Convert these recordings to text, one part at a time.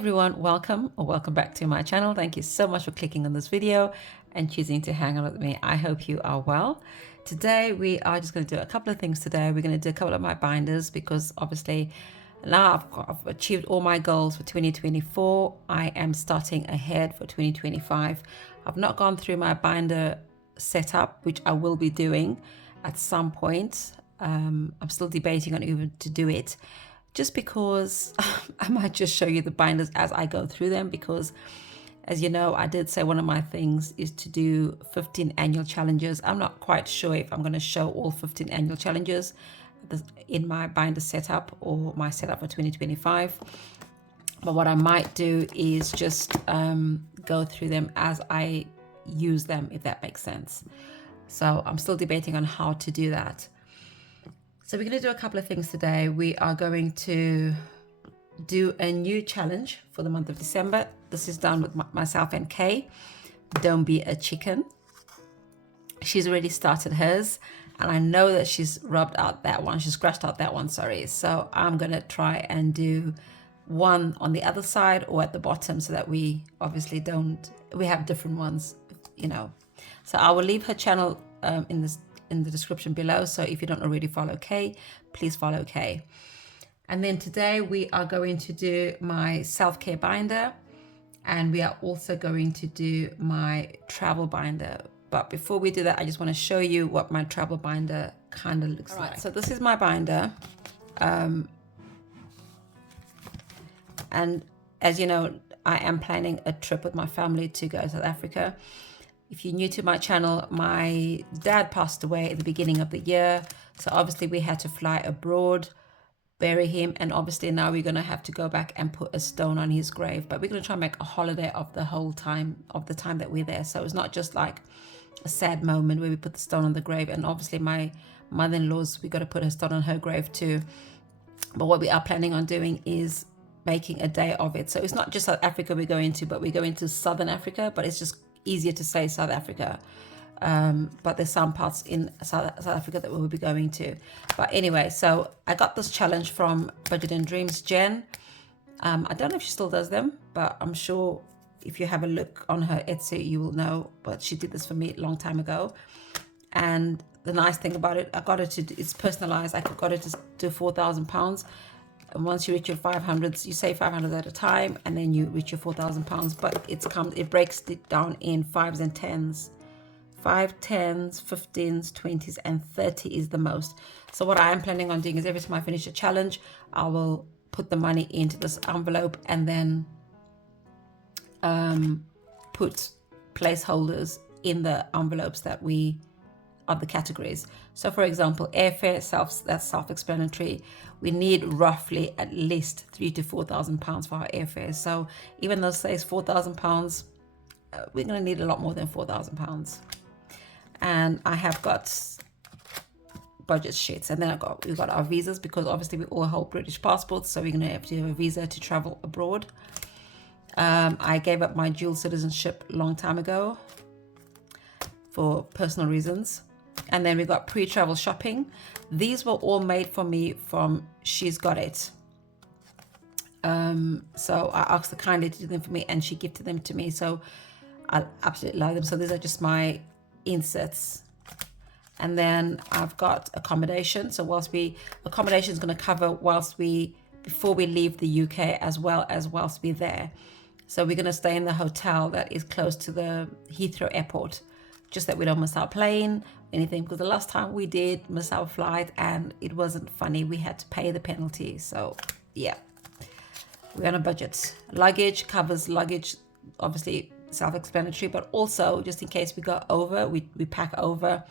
everyone, welcome or welcome back to my channel. Thank you so much for clicking on this video and choosing to hang out with me. I hope you are well. Today we are just going to do a couple of things today. We're going to do a couple of my binders because obviously now I've achieved all my goals for 2024. I am starting ahead for 2025. I've not gone through my binder setup, which I will be doing at some point. I'm still debating on even to do it, just because I might just show you the binders as I go through them, because as you know, I did say one of my things is to do 15 annual challenges. I'm not quite sure if I'm going to show all 15 annual challenges in my binder setup or my setup for 2025. But what I might do is just go through them as I use them, if that makes sense. So I'm still debating on how to do that. So we're going to do a couple of things today. We are going to do a new challenge for the month of December. This is done with myself and Kay. Don't be a chicken. She's already started hers, and I know that she's rubbed out that one. She scratched out that one, sorry. So I'm going to try and do one on the other side or at the bottom, so that we obviously we have different ones, you know. So I will leave her channel in the description below. So if you don't already follow Kay, please follow Kay. And then today we are going to do my self-care binder, and we are also going to do my travel binder. But before we do that, I just want to show you what my travel binder kind of looks like. So this is my binder. And as you know, I am planning a trip with my family to go to South Africa. If you're new to my channel, my dad passed away at the beginning of the year. So obviously we had to fly abroad, bury him. And obviously now we're going to have to go back and put a stone on his grave. But we're going to try and make a holiday of the whole time, of the time that we're there. So it's not just like a sad moment where we put the stone on the grave. And obviously my mother-in-law's, we got to put a stone on her grave too. But what we are planning on doing is making a day of it. So it's not just South Africa we're going to, but we're going to Southern Africa. But it's just easier to say South Africa, but there's some parts in South Africa that we'll be going to. But anyway, so I got this challenge from Budget and Dreams Jen. I don't know if she still does them, but I'm sure if you have a look on her Etsy you will know. But she did this for me a long time ago, and the nice thing about it, I got it to, it's personalized. I got it to do £4,000. And once you reach your 500s, you say 500 at a time, and then you reach your £4,000. But it breaks it down in 5s and 10s. 5, 10s, 15s, 20s, and 30 is the most. So what I am planning on doing is every time I finish a challenge, I will put the money into this envelope and then put placeholders in the envelopes that of the categories. So for example, airfare, that's self-explanatory. We need roughly at least £3,000 to £4,000 for our airfare. So even though it says £4,000, we're going to need a lot more than £4,000. And I have got budget sheets, and then we've got our visas, because obviously we all hold British passports, so we're going to have to have a visa to travel abroad. I gave up my dual citizenship a long time ago for personal reasons. And then we got pre-travel shopping. These were all made for me from She's Got It. So I asked her kindly to do them for me, and she gifted them to me. So I absolutely love them. So these are just my inserts. And then I've got accommodation. So accommodation is going to cover before we leave the UK, as well as whilst we're there. So we're going to stay in the hotel that is close to the Heathrow airport, just that we don't miss our plane, anything, because the last time we did miss our flight and it wasn't funny. We had to pay the penalty. So yeah, we're on a budget. Luggage covers luggage, obviously self-explanatory, but also just in case we go over, we pack over,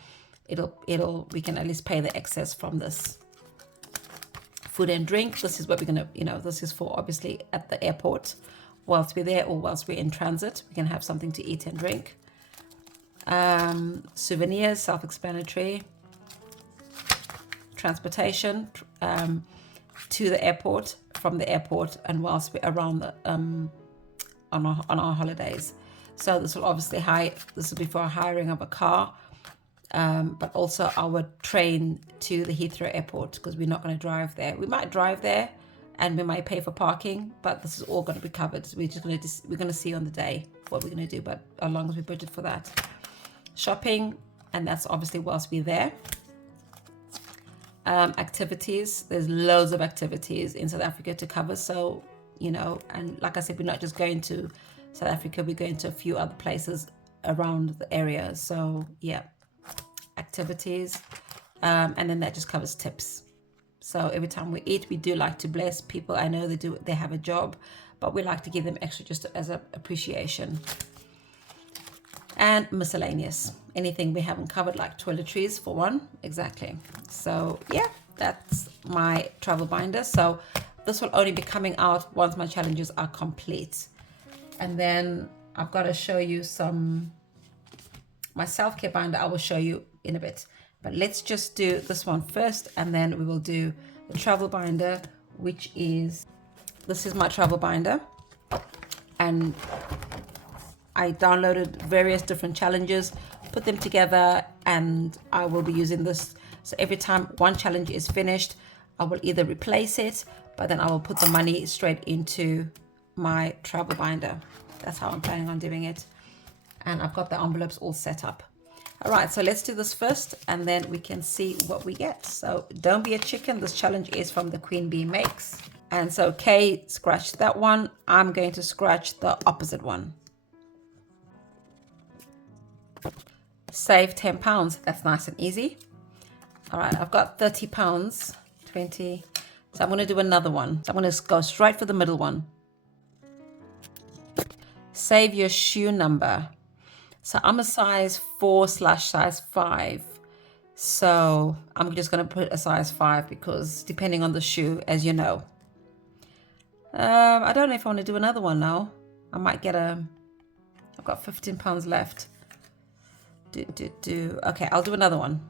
we can at least pay the excess from this. Food and drink, this is what we're gonna, this is for obviously at the airport whilst we're there, or whilst we're in transit, we can have something to eat and drink. Souvenirs, self-explanatory. Transportation to the airport, from the airport, and whilst we're around on our holidays. So this will obviously this will be for hiring of a car, but also our train to the Heathrow airport, because we're not going to drive there. We might drive there and we might pay for parking, but this is all going to be covered. We're going to see on the day what we're going to do, but as long as we budget for that. Shopping, and that's obviously whilst we're there. Activities, there's loads of activities in South Africa to cover, so you know, and like I said, we're not just going to South Africa, we're going to a few other places around the area. So yeah, activities, and then that just covers tips. So every time we eat, we do like to bless people. I know they have a job, but we like to give them extra just as an appreciation. And miscellaneous, anything we haven't covered, like toiletries for one. Exactly. So yeah, that's my travel binder. So this will only be coming out once my challenges are complete. And then I've got to show you my self-care binder. I will show you in a bit, but let's just do this one first, and then we will do the travel binder, which is, this is my travel binder, and I downloaded various different challenges, put them together, and I will be using this. So every time one challenge is finished, I will either replace it, but then I will put the money straight into my travel binder. That's how I'm planning on doing it. And I've got the envelopes all set up. All right, so let's do this first, and then we can see what we get. So don't be a chicken. This challenge is from the Queen Bee Makes. And so Kay scratched that one. I'm going to scratch the opposite one. Save £10. That's nice and easy. All right, I've got £30, 20. So I'm going to do another one. So I'm going to go straight for the middle one. Save your shoe number. So I'm a size 4/size 5. So I'm just going to put a size 5 because depending on the shoe, as you know. I don't know if I want to do another one now. I might get I've got £15 left. Okay, I'll do another one.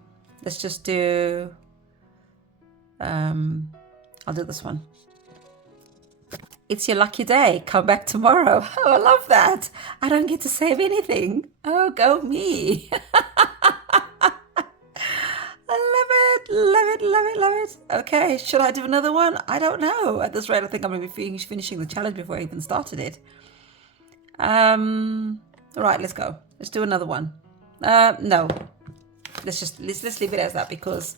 Let's just do, I'll do this one. It's your lucky day. Come back tomorrow. Oh, I love that. I don't get to save anything. Oh, go me. I love it, love it, love it, love it. Okay, should I do another one? I don't know. At this rate, I think I'm going to be finishing the challenge before I even started it. All right, let's go. Let's do another one. No. Let's leave it as that, because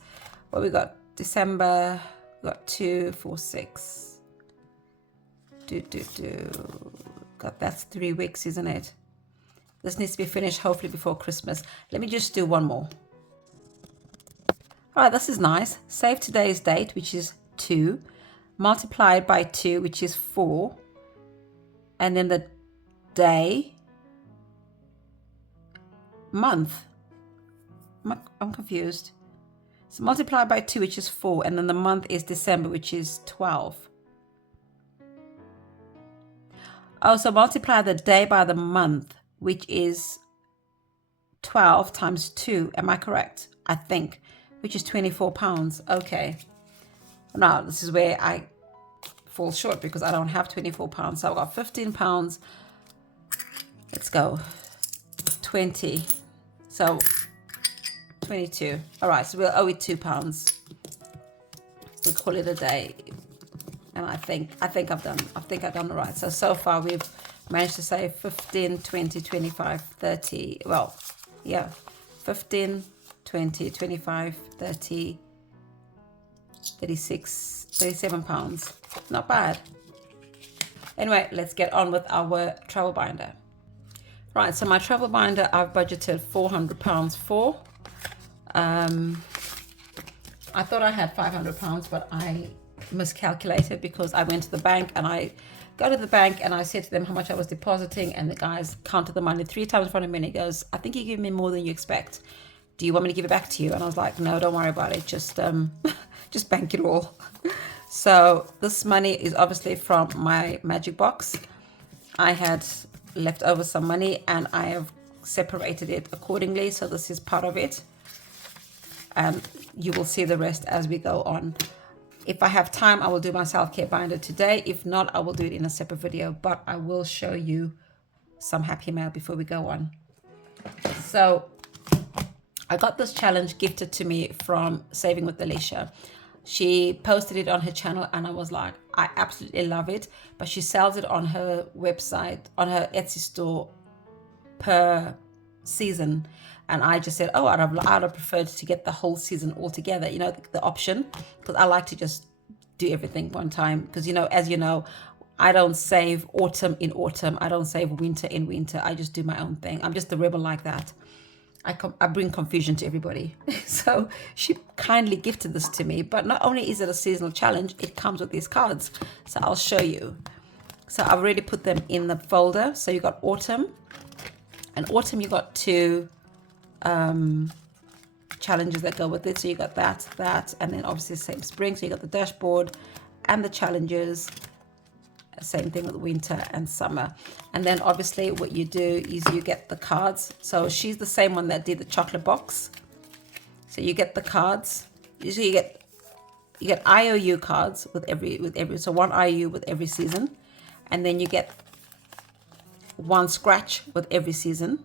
what we got, December, we got 2, 4, 6. God, that's 3 weeks, isn't it? This needs to be finished hopefully before Christmas. Let me just do one more. All right, this is nice. Save today's date, which is 2, multiplied by 2, which is 4, and then the day, month. I'm confused. So multiplied by 2, which is 4, and then the month is December, which is 12. Oh, so multiply the day by the month, which is 12 times 2. Am I correct? I think, which is £24. Okay. Now, this is where I fall short because I don't have £24. So I've got £15. Let's go. 20. So 22. All right, so we'll owe it £2. We'll call it a day. And I think I've done it right. So far we've managed to save 15, 20, 25, 30. Well, yeah, 15, 20, 25, 30, 36, 37 pounds. Not bad. Anyway, let's get on with our travel binder. Right, so my travel binder, I've budgeted £400 for. I thought I had £500, but I miscalculated because I went to the bank, and I go to the bank and I said to them how much I was depositing, and the guys counted the money 3 times in front of me, and he goes, I think you give me more than you expect. Do you want me to give it back to you? And I was like, no, don't worry about it. Just just bank it all. So this money is obviously from my magic box. I had left over some money and I have separated it accordingly. So this is part of it. And you will see the rest as we go on. If I have time, I will do my self-care binder today. If not, I will do it in a separate video, but I will show you some happy mail before we go on. So I got this challenge gifted to me from Saving with Alicia. She posted it on her channel and I was like, I absolutely love it. But she sells it on her website, on her Etsy store per season. And I just said, oh, I'd have preferred to get the whole season all together, you know, the option, because I like to just do everything one time. Because, you know, as you know, I don't save autumn in autumn. I don't save winter in winter. I just do my own thing. I'm just a rebel like that. I bring confusion to everybody. So she kindly gifted this to me. But not only is it a seasonal challenge, it comes with these cards. So I'll show you. So I've already put them in the folder. So you got autumn. And autumn, you got two challenges that go with it. So you got that, and then obviously the same spring. So you got the dashboard and the challenges. Same thing with winter and summer. And then obviously what you do is you get the cards. So she's the same one that did the chocolate box. So you get the cards. Usually you get IOU cards with every so one IOU with every season. And then you get one scratch with every season,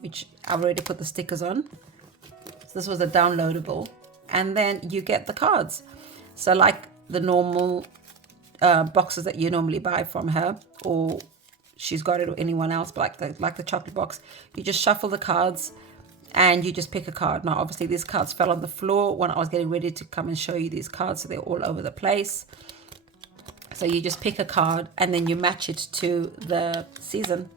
which I've already put the stickers on. So this was a downloadable. And then you get the cards. So like the normal boxes that you normally buy from her, or she's got it, or anyone else, but like the chocolate box, you just shuffle the cards and you just pick a card. Now obviously these cards fell on the floor when I was getting ready to come and show you these cards, so they're all over the place. So you just pick a card and then you match it to the season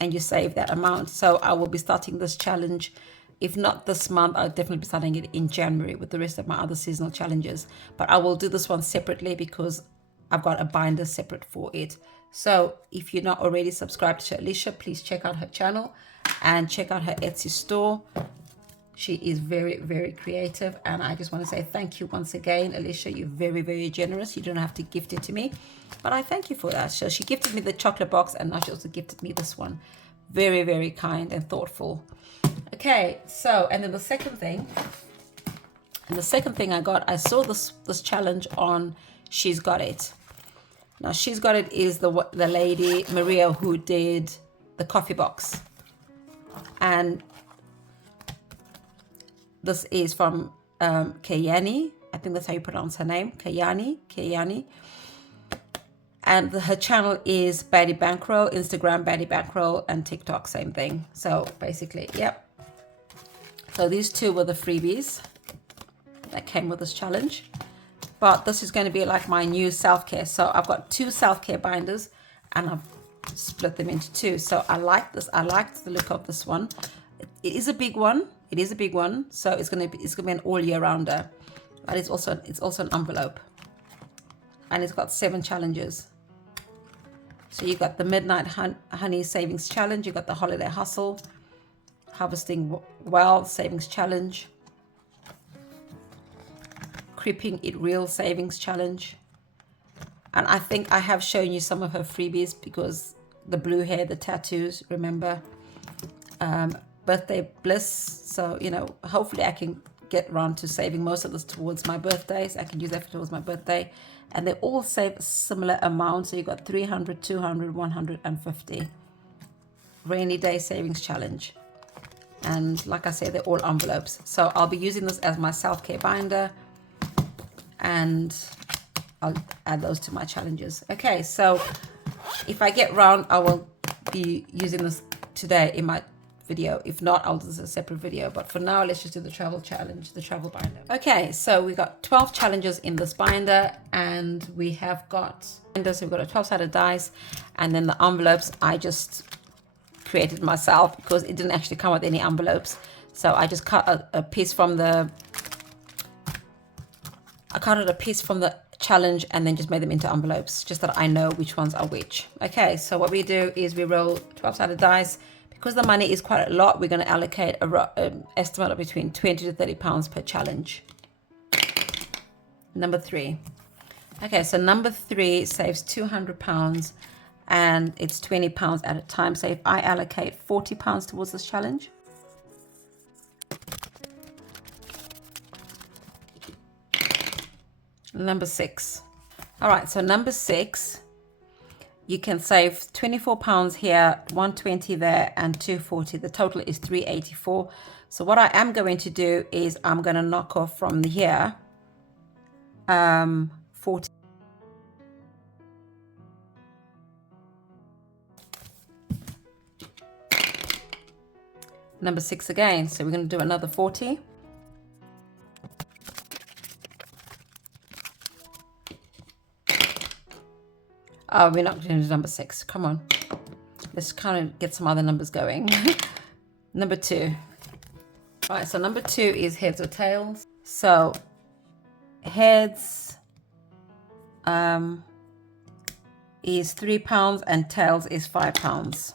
and you save that amount. So I will be starting this challenge, if not this month, I'll definitely be starting it in January with the rest of my other seasonal challenges. But I will do this one separately because I've got a binder separate for it. So if you're not already subscribed to Alicia, please check out her channel and check out her Etsy store. She is very, very creative. And I just want to say thank you once again, Alicia. You're very, very generous. You don't have to gift it to me, but I thank you for that. So she gifted me the chocolate box and now she also gifted me this one. Very, very kind and thoughtful. Okay, so, and then the second thing I got, I saw this challenge on She's Got It. Now, She's Got It is the lady, Maria, who did the coffee box. And this is from Kayani. I think that's how you pronounce her name. Kayani. And her channel is Baddie Bankroll, Instagram Baddie Bankroll, and TikTok, same thing. So basically, yep. So these two were the freebies that came with this challenge. But this is going to be like my new self-care. So I've got two self-care binders and I've split them into two. So I like this. I liked the look of this one. It is a big one. It is a big one. So it's going to be an all year rounder. But it's also an envelope. And it's got 7 challenges. So you got the Midnight Honey Savings Challenge. You got the Holiday Hustle, Harvesting Well Savings Challenge, Creeping It Real Savings Challenge. And I think I have shown you some of her freebies because the blue hair, the tattoos, remember, Birthday Bliss. So, you know, hopefully I can get around to saving most of this towards my birthdays. I can use that towards my birthday. And they all save a similar amount. So you got 300, 200, 150. Rainy Day Savings Challenge. And like I said, they're all envelopes. So I'll be using this as my self-care binder. And I'll add those to my challenges. Okay, so if I get round, I will be using this today in my video. If not, I'll do this as a separate video. But for now, let's just do the travel challenge, the travel binder. Okay, so we got 12 challenges in this binder, and we have got, so we've got a 12-sided dice, and then the envelopes I just created myself because it didn't actually come with any envelopes. So I just cut a piece from the, challenge and then just made them into envelopes, just that I know which ones are which. Okay, so what we do is we roll 12-sided dice. Because the money is quite a lot, we're going to allocate an estimate of between 20 to 30 pounds per challenge. Number 3. Okay, so number 3 saves 200 pounds and it's 20 pounds at a time. So if I allocate 40 pounds towards this challenge, number 6. All right, so number 6, you can save 24 pounds here, 120 there, and 240. The total is 384. So what I am going to do is I'm going to knock off from here 40. Number 6 again, so we're going to do another 40. Oh, we're not going to do number 6. Come on. Let's kind of get some other numbers going. Number 2. All right, so number 2 is heads or tails. So heads is £3 and tails is £5.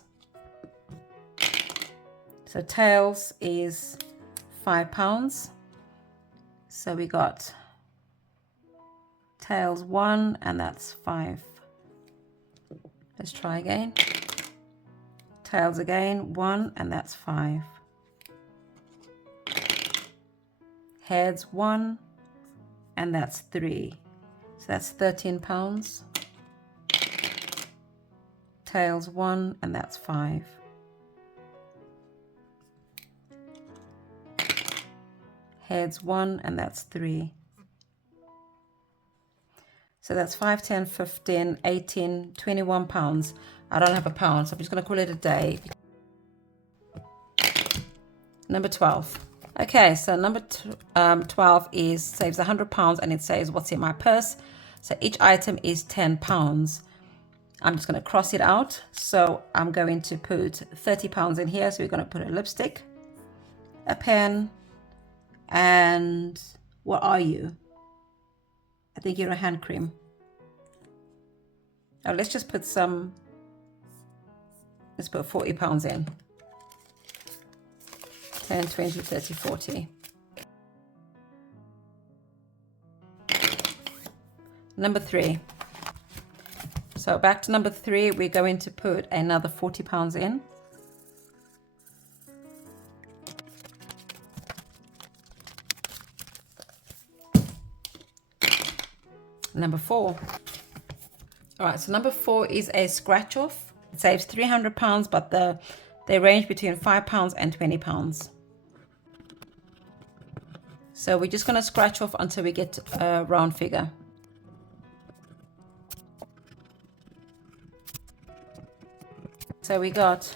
So tails is £5. So we got tails 1 and that's 5. Let's try again. Tails again, 1 and that's 5. Heads 1 and that's 3. So that's £13. Tails 1 and that's 5. Heads 1 and that's 3. So that's 5, 10, 15, 18, £21. I don't have a pound, so I'm just going to call it a day. Number 12. Okay, so number 12 is saves £100 and it says what's in my purse. So each item is £10. I'm just going to cross it out. So I'm going to put £30 in here. So we're going to put a lipstick, a pen, and what are you? I think you're a hand cream. Oh, let's just put some, let's put £40 in. 10, 20, 30, 40. Number 3. So back to number 3, we're going to put another £40 in. Number 4. All right, so number 4 is a scratch off. It saves £300, but they range between £5 and £20. So we're just going to scratch off until we get a round figure. So we got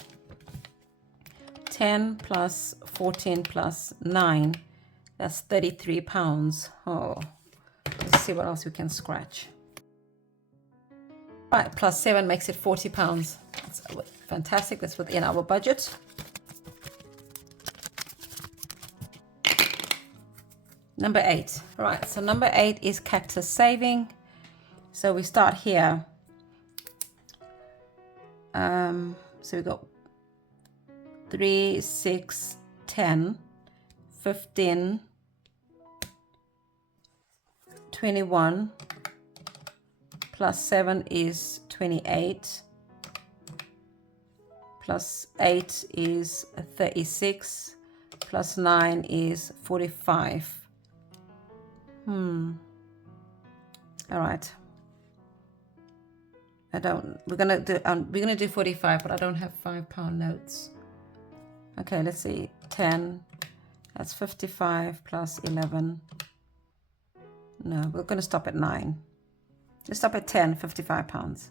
10 plus 14 plus 9. That's £33. Oh, let's see what else we can scratch. Right, plus 7 makes it £40. That's fantastic. That's within our budget. Number 8. All right, so number 8 is cactus saving. So we start here. So we got 3, 6, 10, 15, 21. Plus 7 is 28. Plus 8 is 36. Plus 9 is 45. All right. We're gonna do 45, but I don't have £5 notes. Okay, let's see. 10. That's 55 plus 11. No, we're gonna stop at 9. Let's stop at 10, £55.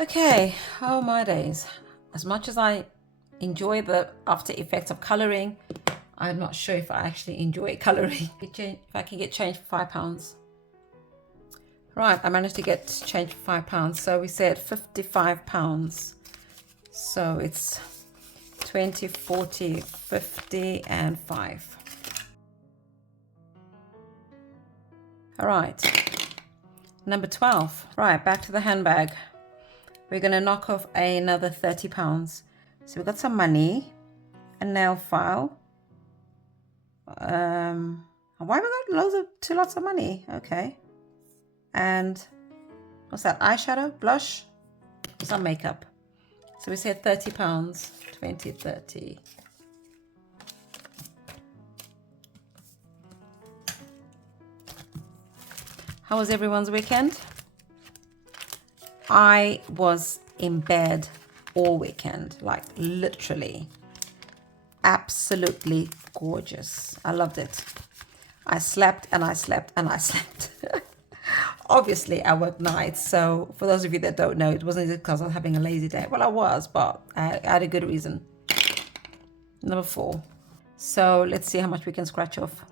Okay, oh my days. As much as I enjoy the after effects of coloring, I'm not sure if I actually enjoy coloring. If I can get change for £5. Right, I managed to get change for £5. So we said £55. So it's 20, 40, 50, and 5. All right, number 12. Right, back to the handbag. We're going to knock off another £30. So we've got some money, a nail file. Why have we got lots of money? Okay. And what's that? Eyeshadow, blush, some makeup. So we said £30, 20, 30. How was everyone's weekend? I was in bed all weekend, like literally. Absolutely gorgeous. I loved it. I slept and I slept and I slept. Obviously, I work nights, so for those of you that don't know, it wasn't because I was having a lazy day. Well, I was, but I had a good reason. Number 4. So let's see how much we can scratch off.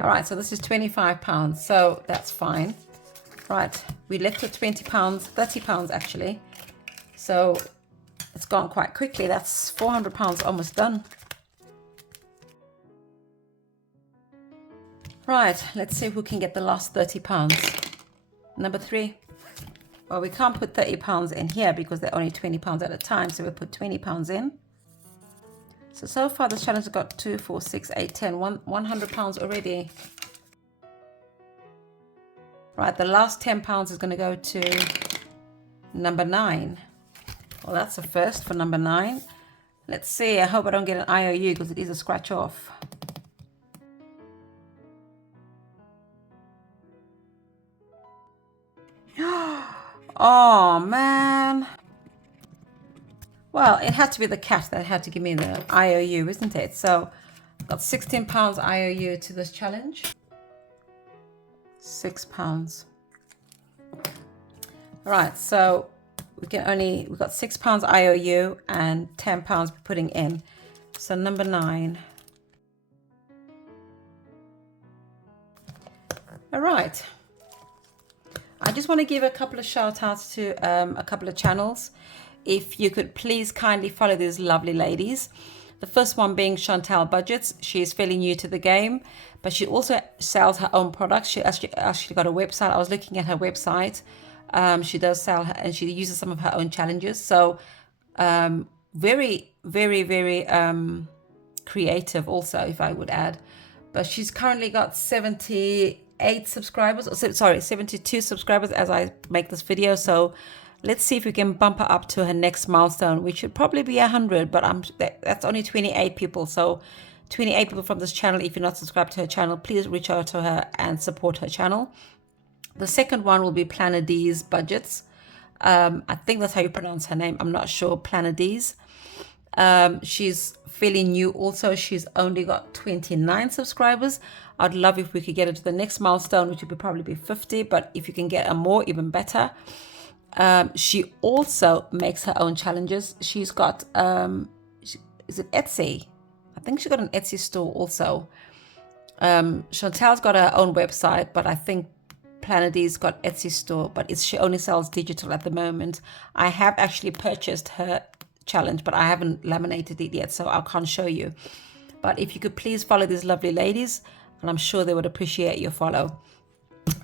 All right, so this is £25, so that's fine. Right, we left with £20, £30 actually. So it's gone quite quickly. That's £400 almost done. Right, let's see if we can get the last £30. Number 3. Well, we can't put £30 in here because they're only £20 at a time, so we'll put £20 in. So far this challenge has got 2, 4, 6, 8, 10, £100 already. Right, the last £10 is going to go to number 9. Well, that's a first for number 9. Let's see, I hope I don't get an IOU because it is a scratch off. Oh, man. Well, it had to be the cat that had to give me the IOU, isn't it? So, I've got £16 IOU to this challenge. £6. Right, so we've got £6 IOU and £10 putting in. So number 9. All right. I just want to give a couple of shout outs to a couple of channels. If you could please kindly follow these lovely ladies. The first one being Chantal Budgets. She is fairly new to the game, but she also sells her own products. She actually got a website. I was looking at her website. She does sell and she uses some of her own challenges. So very, very, very creative also, if I would add. But she's currently got 78 subscribers, or sorry, 72 subscribers as I make this video. So let's see if we can bump her up to her next milestone, which should probably be 100, but that's only 28 people. So 28 people from this channel. If you're not subscribed to her channel, please reach out to her and support her channel. The second one will be Planner D's Budgets. I think that's how you pronounce her name. I'm not sure. Planner D's. She's fairly new also. She's only got 29 subscribers. I'd love if we could get her to the next milestone, which would probably be 50, but if you can get her more, even better. She also makes her own challenges. She's got, is it Etsy? I think she's got an Etsy store also. Chantal's got her own website, but I think Planner D's got Etsy store, but she only sells digital at the moment. I have actually purchased her challenge, but I haven't laminated it yet, so I can't show you. But if you could please follow these lovely ladies, and I'm sure they would appreciate your follow.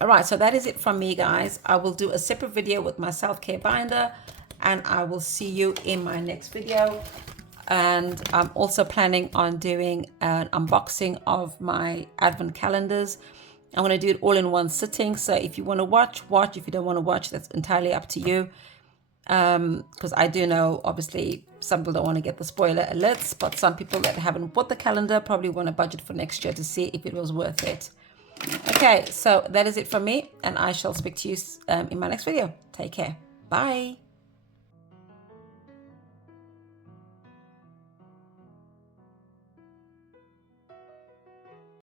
All right, so that is it from me, guys. I will do a separate video with my self-care binder, and I will see you in my next video. And I'm also planning on doing an unboxing of my advent calendars. I'm going to do it all in one sitting. So if you want to watch. If you don't want to watch, that's entirely up to you. Because I do know, obviously, some people don't want to get the spoiler alerts, but some people that haven't bought the calendar probably want to budget for next year to see if it was worth it. Okay, so that is it from me, and I shall speak to you in my next video. Take care. Bye.